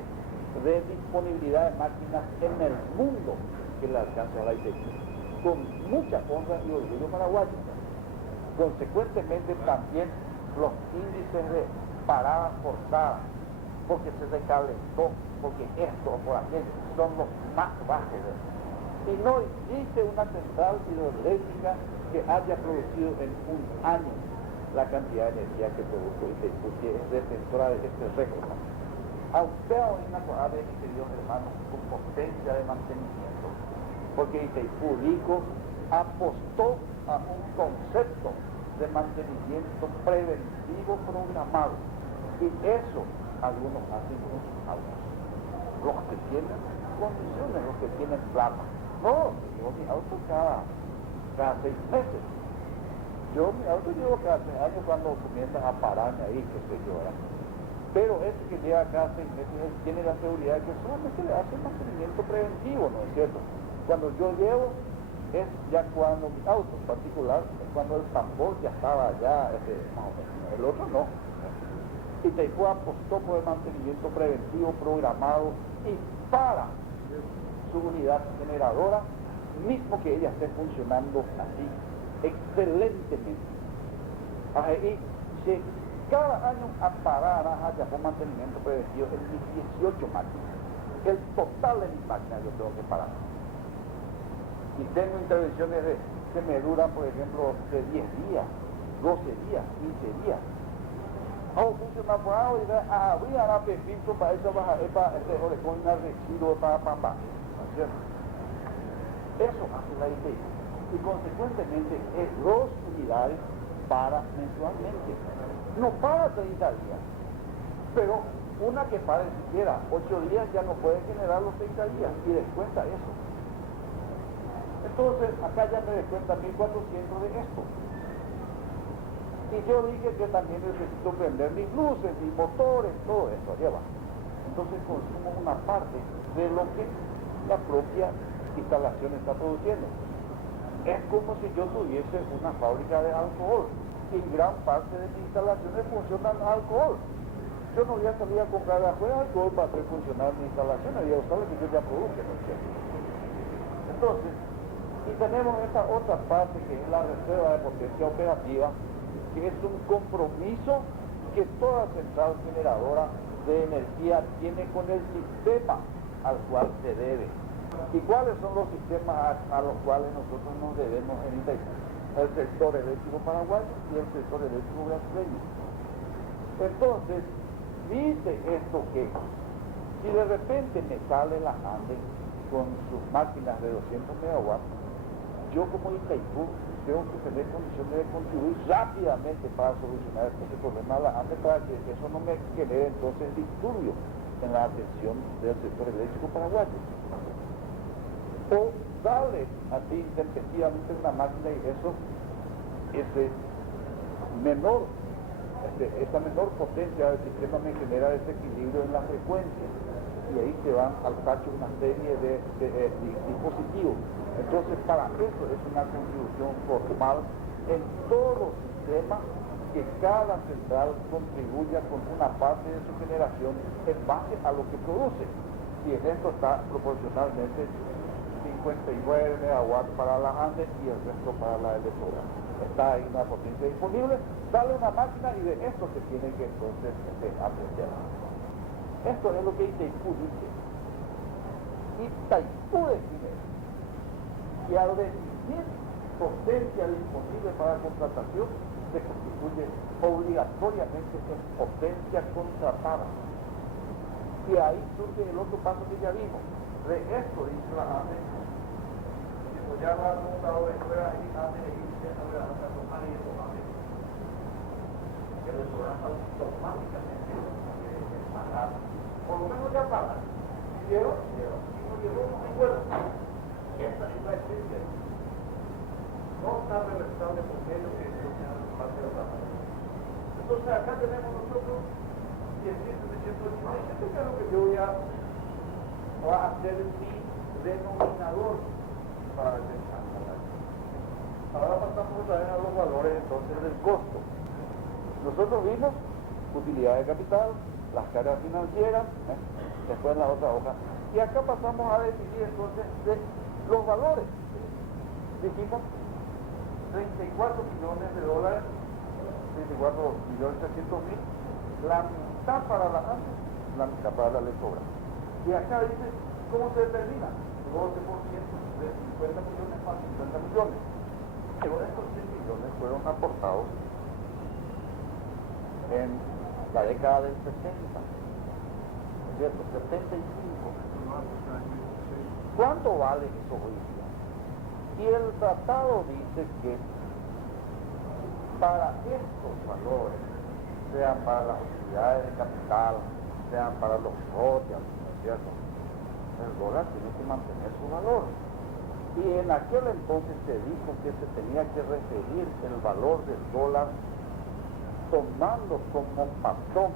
de disponibilidad de máquinas en el mundo que le alcance a la ITQ, con mucha honra y orgullo paraguayo. Consecuentemente también los índices de paradas forzadas, porque se recalentó, porque esto o por aquello, son los más bajos. Y no existe una central hidroeléctrica que haya producido en un año la cantidad de energía que produjo ITQ, que es detentora de este récord. A usted ahorita de mis queridos hermanos, con potencia de mantenimiento, porque ITQ Rico apostó a un concepto de mantenimiento preventivo programado, y eso algunos hacen con sus autos, los que tienen condiciones, los que tienen plata. No, yo mi auto cada 6 meses. Yo mi auto llevo cada 6 años cuando comienzan a pararme ahí, qué sé yo, ¿verdad? Pero ese que lleva cada 6 meses, él tiene la seguridad de que solamente le hace mantenimiento preventivo, ¿no es cierto? Cuando yo llevo, es ya cuando mi auto en particular, es cuando el tambor ya estaba allá, más o menos, el otro no. Y ITQ apostó por el mantenimiento preventivo programado y para su unidad generadora, mismo que ella esté funcionando así excelentemente. Y si cada año parará haya por mantenimiento preventivo en mis 18 máquinas, el total de mis máquinas yo tengo que parar. Y tengo intervenciones que me duran, por ejemplo, de 10 días, 12 días, 15 días. Hago funcionar por ahora y voy a dar pepito para eso, para con un residuo para papá. ¿No es cierto? Eso hace la ITQ. Y consecuentemente es 2 unidades para mensualmente. No para 30 días. Pero una que para siquiera 8 días ya no puede generar los 30 días y descuenta eso. Entonces acá ya me descuenta 1.400 de esto. Y yo dije que también necesito prender mis luces, mis motores, todo esto lleva. entonces consumo una parte de lo que la propia instalación está produciendo. Es como si yo tuviese una fábrica de alcohol y gran parte de mis instalaciones funcionan al alcohol. Yo no voy a salir a comprar afuera alcohol para hacer funcionar mi instalación, voy a usar lo que yo ya produzco, ¿no es cierto? Entonces, y tenemos esta otra parte que es la reserva de potencia operativa, que es un compromiso que toda central generadora de energía tiene con el sistema al cual se debe. ¿Y cuáles son los sistemas a los cuales nosotros nos debemos en Itaipú? El sector eléctrico paraguayo y el sector eléctrico brasileño. Entonces, dice esto que si de repente me sale la ANDE con sus máquinas de 200 megawatts, yo como Itaipú tengo que tener condiciones de contribuir rápidamente para solucionar ese problema de la ANDE para que eso no me genere entonces disturbio en la atención del sector eléctrico paraguayo. O darle así intempestivamente una máquina y eso, esta menor potencia del sistema me genera desequilibrio en la frecuencia y ahí se van al tacho una serie de dispositivos. Entonces para eso es una contribución formal en todo sistema que cada central contribuya con una parte de su generación en base a lo que produce. Y en esto está proporcionalmente 59 megawatts para la ANDE y el resto para la Electrogas. Está ahí una potencia disponible, sale una máquina y de esto se tiene que entonces apreciar. Esto es lo que Itaipú dice. Itaipú define que al definir potencia disponible para contratación se constituye obligatoriamente en potencia contratada. Y ahí surge el otro paso que ya vimos. De esto dice la ANDE, ya la computadora fuera ahí, ANDE dice, a ver, hasta tomar y tomar. Que le sobran automáticamente pagar. Por lo menos ya pagan. ¿Hicieron? Si no llegó, no recuerdo. Esta es la esencia. No está reversable por medio que es lo que hace parte de la ANDE. Entonces acá tenemos nosotros 10.787, que es lo que yo voy a hacer mi denominador para determinar la tarifa. Ahora pasamos otra vez a los valores entonces del costo. Nosotros vimos utilidad de capital, las cargas financieras, después en la otra hoja. Y acá pasamos a definir entonces de los valores. Dijimos 34 millones de dólares, 34.300.000, la mitad para la ANDE, la mitad para la Electrogas. Y acá dice, ¿cómo se determina? 12% de 50 millones más 50 millones. Pero estos 100 millones fueron aportados en la década del 70, ¿cierto? 75. ¿Cuánto vale eso hoy día? Y el tratado dice que para estos valores, sean para las utilidades de capital, sean para los royalties, ¿cierto? El dólar tiene que mantener su valor. Y en aquel entonces se dijo que se tenía que referir el valor del dólar tomando como patrón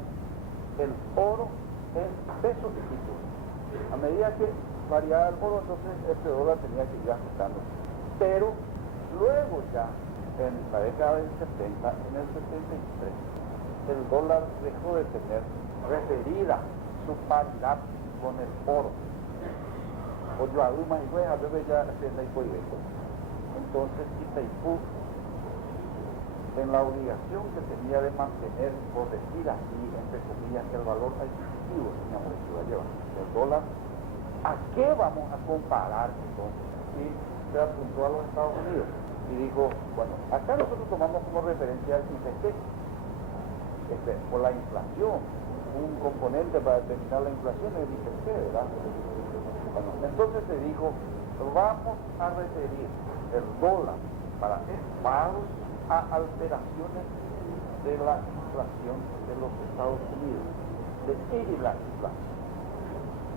el oro en pesos legítimos. A medida que variaba el oro, entonces este dólar tenía que ir ajustando. Pero luego ya, en la década del 70, en el 73, el dólar dejó de tener referida su paridad con el oro. O yo aduma y a veces ya se le fue esto. Entonces Itaipú, en la obligación que tenía de mantener, por decir así, entre comillas, el valor adquisitivo, señor, que iba a llevar el dólar, ¿a qué vamos a comparar entonces? Y se apuntó a los Estados Unidos y dijo, bueno, acá nosotros tomamos como referencia el IPC, por la inflación, un componente para determinar la inflación es el IPC, ¿verdad? Bueno, entonces se dijo, vamos a referir el dólar para pagos a alteraciones de la inflación de los Estados Unidos, de la inflación.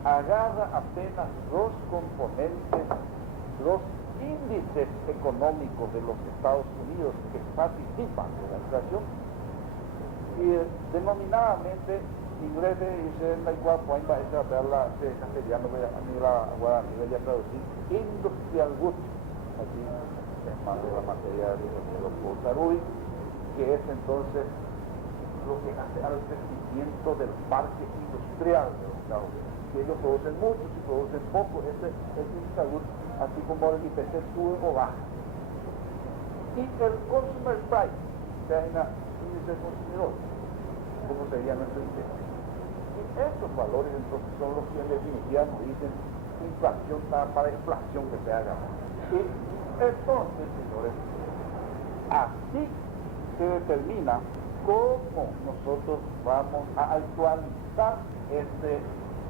Agarra apenas dos componentes, los índices económicos de los Estados Unidos que participan de la inflación y denominadamente ingresos y se la igual pueden va a tratar la castellano ni la guaraní voy a traducir industrial good aquí es más de la materia de los Portarui, que es entonces lo que hace al crecimiento del parque industrial de los Estados Unidos, que ellos producen mucho, si producen poco, ese es inseguro, así como el IPC sube o baja. Y el consumer price, o sea, en la índice del consumidor, como sería nuestro índice. Y estos valores entonces son los que en definitiva nos dicen inflación para inflación que se haga. Y entonces, señores, así se determina cómo nosotros vamos a actualizar este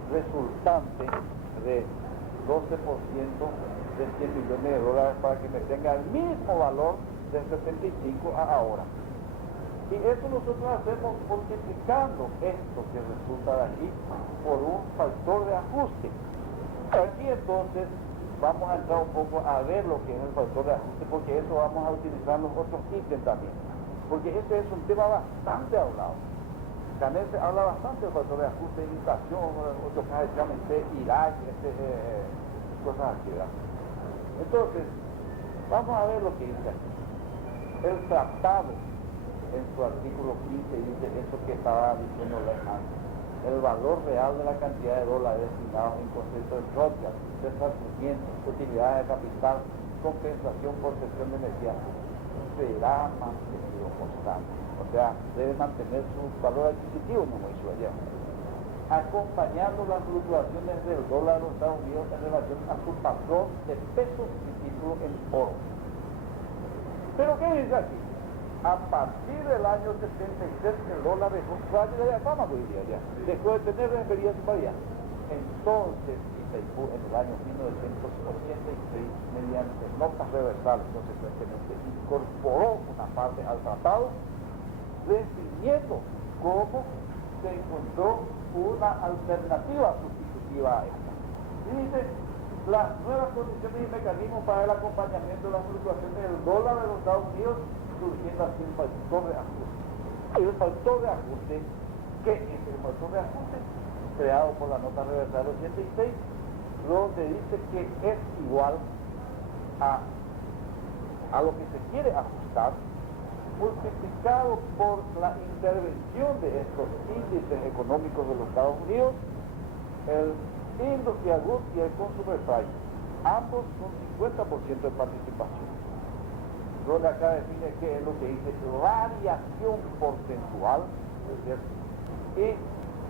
resultante de 12% de 100 millones de dólares para que me tenga el mismo valor del 75 a ahora. Y eso nosotros hacemos multiplicando esto que resulta de aquí por un factor de ajuste. Aquí entonces vamos a entrar un poco a ver lo que es el factor de ajuste, porque eso vamos a utilizar los otros ítems también. Porque este es un tema bastante hablado. También se habla bastante del factor de ajuste, inflación, otros casos llaman Irak, cosas así, ¿verdad? Entonces, vamos a ver lo que dice aquí. El tratado, en su artículo 15, dice eso que estaba diciéndole antes. El valor real de la cantidad de dólares destinados en concepto de royalties, resarcimiento, utilidad de capital, compensación por cesión de energía, será mantenido constante. O sea, debe mantener su valor adquisitivo, como hizo ayer, acompañando las fluctuaciones del dólar de los Estados Unidos en relación a su patrón de pesos y títulos en oro. Pero ¿qué dice aquí? A partir del año 76 el dólar dejó de fama, yo diría ya, dejó de tener referencia su paridad. Entonces, Itaipú en el año 1986, mediante notas reversales, consecuentemente incorporó una parte al tratado, definiendo cómo se encontró una alternativa sustitutiva a esta. Y dice, las nuevas condiciones y mecanismos para el acompañamiento de las fluctuaciones del dólar de los Estados Unidos, surgiendo así un factor de ajuste. El factor de ajuste, ¿qué es el factor de ajuste? Creado por la nota reversal 86, donde dice que es igual a lo que se quiere ajustar, multiplicado por la intervención de estos índices económicos de los Estados Unidos, el Industrial Goods y el Consumer Price, ambos con 50% de participación. Donde acá define qué es lo que dice variación porcentual, ¿es cierto? Y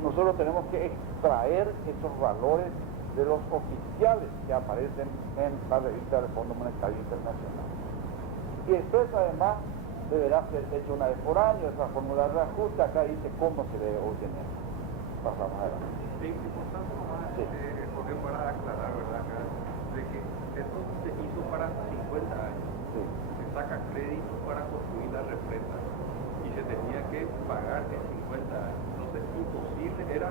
nosotros tenemos que extraer esos valores de los oficiales que aparecen en la revista del Fondo Monetario Internacional. Y después además deberá ser hecho una vez por año, esa fórmula de reajuste, acá dice cómo se debe obtener. Pasamos adelante. Es importante nomás, porque para aclarar, ¿verdad? Acá, de que esto se hizo para 50 años. Sí. Se saca crédito para construir la represa y se tenía que pagar en 50 años. Entonces, imposible era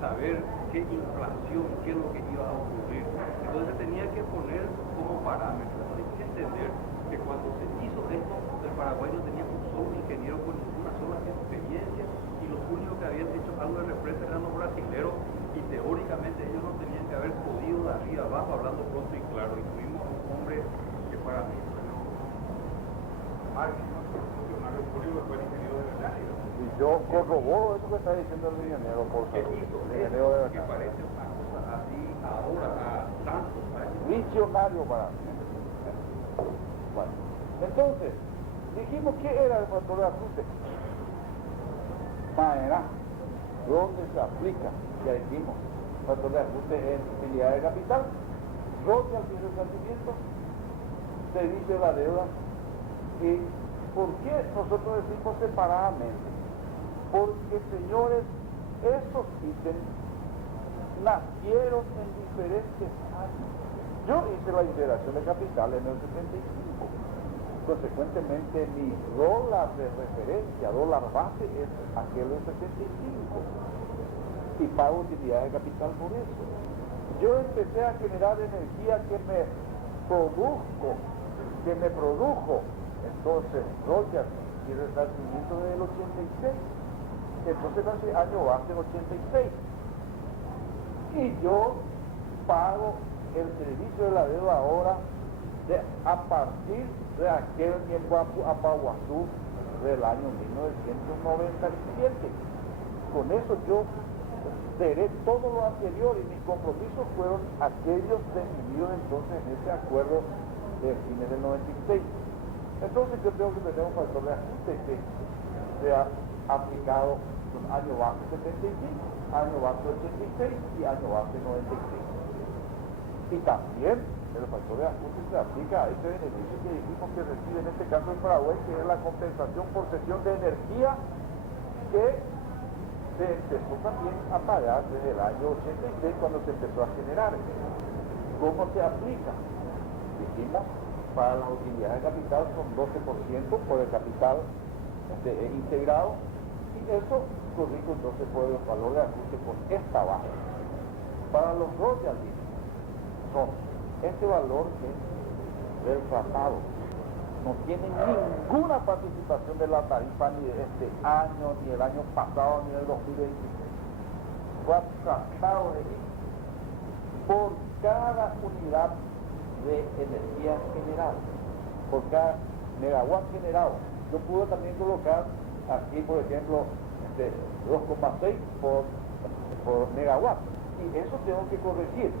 saber qué inflación, qué es lo que iba a ocurrir. Entonces, se tenía que poner como parámetro. Hay que entender que cuando se hizo esto, el Paraguay no tenía un solo ingeniero con ninguna sola experiencia y los únicos que habían hecho algo de represa eran los brasileros y teóricamente ellos no tenían que haber podido de arriba abajo, hablando pronto y claro. Y tuvimos a un hombre que para mí fue máximo funcionario público, fue el ingeniero de verdad. Y yo corroboro eso que está diciendo el ingeniero, por ¿Qué favor. hizo? El ingeniero de Que verdad. parece una cosa así ahora, a tantos años. Visionario para mí. Bueno, entonces, dijimos que era el factor de ajuste. Manera, ¿dónde se aplica? Ya dijimos, factor de ajuste en utilidad de capital, royalties y resarcimiento, servicio de la deuda. ¿Y por qué nosotros decimos separadamente? Porque, señores, esos ítems nacieron en diferentes años. Yo hice la integración de capital en el 75. Consecuentemente, mi dólar de referencia, dólar base, es aquel del 75. Y pago utilidad de capital por eso. Yo empecé a generar energía que me produjo, entonces, royalties y resarcimiento del 86. entonces hace año base 86. Y yo pago el servicio de la deuda ahora a partir de aquel tiempo Apaguazú del año 1997. Con eso yo veré todo lo anterior y mis compromisos fueron aquellos definidos entonces en ese acuerdo de fines del 96. Entonces yo tengo que tener un factor de ajuste que sea aplicado en año base 75, año base 86 y año base 96. Y también el factor de ajuste se aplica a ese beneficio que dijimos que recibe en este caso el Paraguay, que es la compensación por cesión de energía que se empezó también a pagar desde el año 86 cuando se empezó a generar. ¿Cómo se aplica? Dijimos, para las utilidades de capital son 12% por el capital integrado, y eso corrijo entonces por el valor de ajuste con esta base. Para los royalties son este valor que es del tratado, no tiene ninguna participación de la tarifa ni de este año, ni el año pasado, ni del 2023. Fue tratado de ley por cada unidad de energía generada, por cada megawatt generado. Yo pude también colocar aquí, por ejemplo, 2,6 por megawatt, y eso tengo que corregir.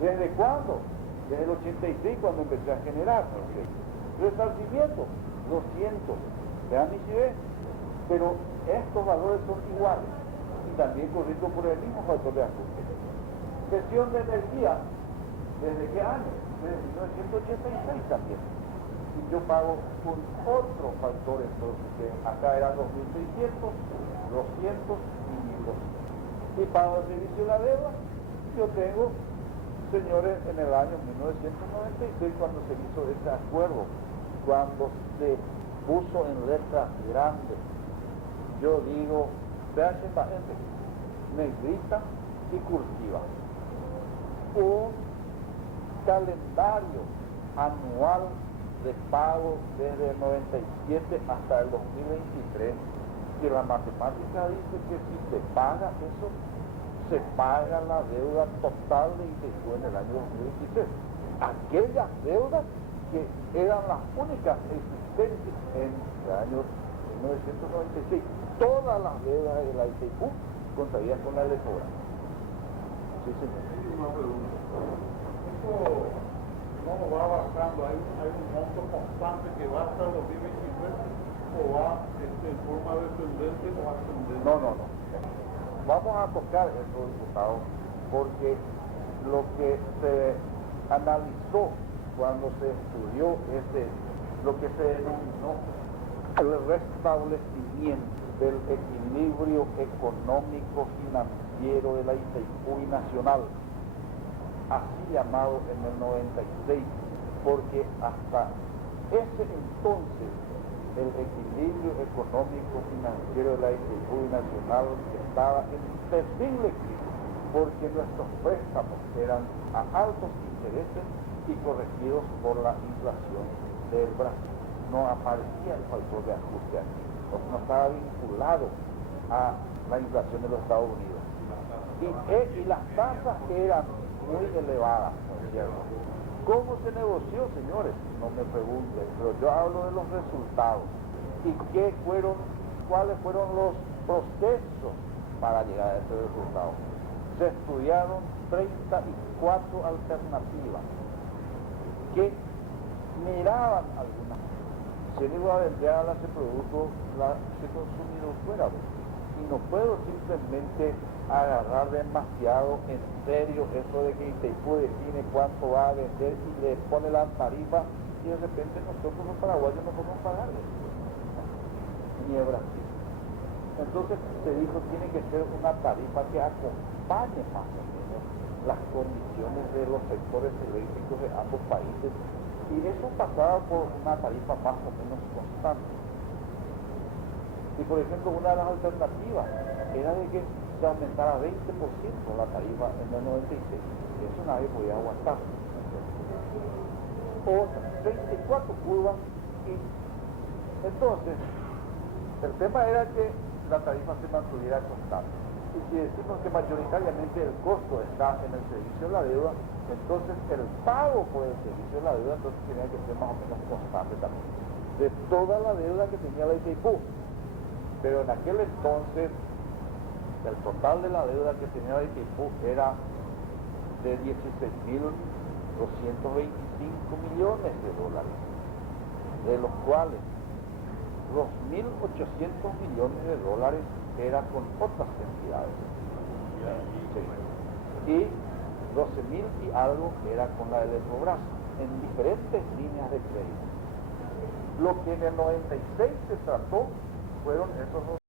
¿Desde cuándo? Desde el 86, cuando empecé a generar. Resarcimiento, 200. Vean mis ideas. Pero estos valores son iguales y también corriendo por el mismo factor de ajuste. Cesión de energía, ¿desde qué año? Desde 1986 también. Y yo pago con otro factor, entonces, que acá eran 2.600, 200 y 1.200. Y pago el servicio de la deuda, yo tengo, señores, en el año 1996, cuando se hizo este acuerdo, cuando se puso en letras grandes, yo digo, vean esta gente, negrita y cursiva, un calendario anual de pago desde el 97 hasta el 2023, que la matemática dice que si se paga eso, se paga la deuda total de ITQ en el año 2023. Aquellas deudas que eran las únicas existentes en el año 1996. Todas las deudas de la ITQ contraían con la electora. Sí, señor. Una pregunta. Esto no va avanzando, hay un monto constante que va hasta el 2023 o va en forma descendente o ascendente. No. Vamos a tocar eso, diputado, porque lo que se analizó cuando se estudió lo que se denominó el restablecimiento del equilibrio económico financiero de la ITQ nacional, así llamado en el 96, porque hasta ese entonces el equilibrio económico financiero de la ITQ nacional estaba en terrible crisis, porque nuestros préstamos eran a altos intereses y corregidos por la inflación del Brasil. No aparecía el factor de ajuste aquí, no estaba vinculado a la inflación de los Estados Unidos. Y las tasas eran muy elevadas, ¿no es cierto? ¿Cómo se negoció, señores? No me pregunten, pero yo hablo de los resultados. ¿Y cuáles fueron los procesos para llegar a ese resultado? Se estudiaron 34 alternativas que miraban algunas. Si le iba a vender a ese producto, ese consumidor fuera. Y no puedo simplemente agarrar demasiado en serio eso de que ITQ define cuánto va a vender y le pone la tarifa y de repente nosotros los paraguayos no podemos pagarle, ni el Brasil. Entonces se dijo tiene que ser una tarifa que acompañe más o menos las condiciones de los sectores eléctricos de ambos países, y eso pasaba por una tarifa más o menos constante. Y por ejemplo, una de las alternativas era de que se aumentara 20% la tarifa en el 96. Eso nadie podía aguantar. Otra, 34 curvas, y entonces el tema era que la tarifa se mantuviera constante. Y si decimos que mayoritariamente el costo está en el servicio de la deuda, entonces el pago por el servicio de la deuda entonces tenía que ser más o menos constante también, de toda la deuda que tenía la Itaipú. Pero en aquel entonces, el total de la deuda que tenía la Itaipú era de 16.225 millones de dólares, de los cuales 2.800 millones de dólares era con otras entidades. Sí. Y 12.000 y algo era con la Electrobras, en diferentes líneas de crédito. Lo que en el 96 se trató fueron esos